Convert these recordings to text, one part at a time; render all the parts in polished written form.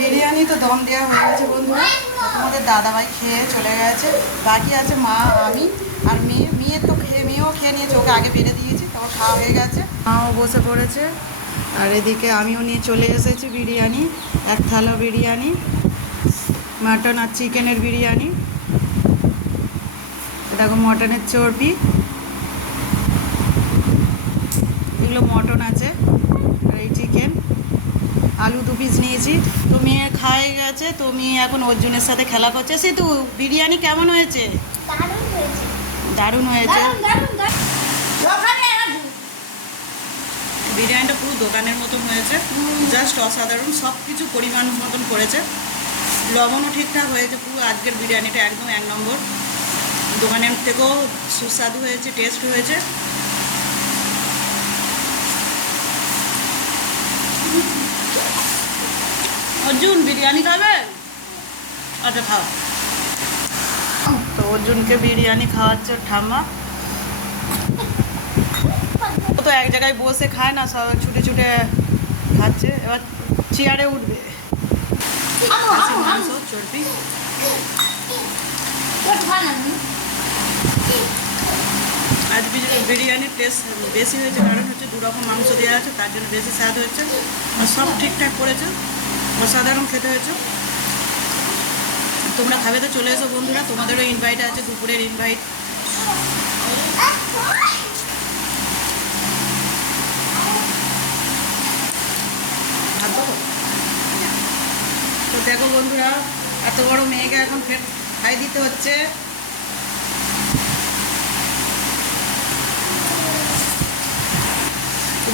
বিরিয়ানি তো দম দেওয়া হয়ে গেছে বন্ধুরা। তোমাদের দাদাভাই খেয়ে চলে গেছে, বাকি আছে মা, আমি আর মেয়ে তো মেয়েও খেয়ে নিয়েছে, ওকে আগে বেড়ে দিয়েছি, তারপর খাওয়া হয়ে গেছে, মাও বসে পড়েছে। আর এদিকে আমিও নিয়ে চলে এসেছি বিরিয়ানি, এক থালা বিরিয়ানি, মাটন আর চিকেনের বিরিয়ানি। দেখো মটনের চর্বি, এগুলো মটন আছে, আর এই চিকেন, আলু 2 পিস নিয়েছি। তো মেয়ে খাই গেছে, তো মেয়ে এখন অর্জুনের সাথে খেলা করছে। সে তো বিরিয়ানি কেমন হয়েছে? দারুণ হয়েছে। বিরিয়ানিটা পুরো দোকানের মতন হয়েছে, জাস্ট অসাধারণ, সব কিছু পরিমাণ মতন করেছে, লবণও ঠিকঠাক হয়েছে। পুরো আজকের বিরিয়ানিটা একদম 1 নম্বর, দোকানের থেকেও সুস্বাদু হয়েছে, টেস্ট হয়েছে। অর্জুন বিরিয়ানি খাবে? আচ্ছা খাও। তো অর্জুনকে বিরিয়ানি খাওয়াচ্ছে ঠাম্মা। ও তো এক জায়গায় বসে খায় না, সব ছুটে ছুটে খাচ্ছে। এবার চেয়ারে উঠবে। মাংস চর্বি, আজ বিরিয়ানির টেস্ট বেশি হয়েছে, কারণ হচ্ছে 2 রকম মাংস দেওয়া আছে, তার জন্য বেশি স্বাদ হয়েছে। আর সব ঠিকঠাক করেছে, অসাধারণ খেতে হয়েছে। তোমরা খাবে তো চলে এসো বন্ধুরা, তোমাদেরও ইনভাইট আছে, দুপুরের ইনভাইট। তো দেখো বন্ধুরা, এত বড় মেয়েকে এখন ফের খাই দিতে হচ্ছে।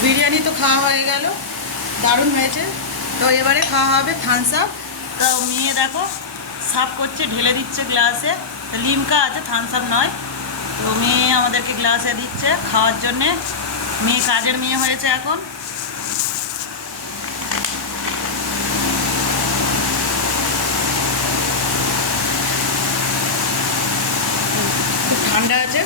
বিরিয়ানি তো খাওয়া হয়ে গেল, দারুণ হয়েছে। তো এবারে খাওয়া হবে থামস আপ। তো মেয়ে দেখো সার্ভ করছে, ঢেলে দিচ্ছে গ্লাসে। লিমকা আছে, থামস আপ নয়। তো মেয়ে আমাদেরকে গ্লাসে দিচ্ছে খাওয়ার জন্যে। মেয়ে কাজের মেয়ে হয়েছে এখন। খুব ঠান্ডা আছে।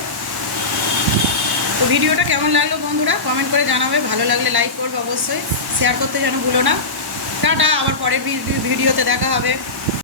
তো ভিডিওটা কেমন লাগলো বন্ধুরা কমেন্ট করে জানাবে, ভালো লাগলে লাইক করবে অবশ্যই, শেয়ার করতে যেন ভুলো না। টাটা, আবার পরের ভিডিওতে দেখা হবে।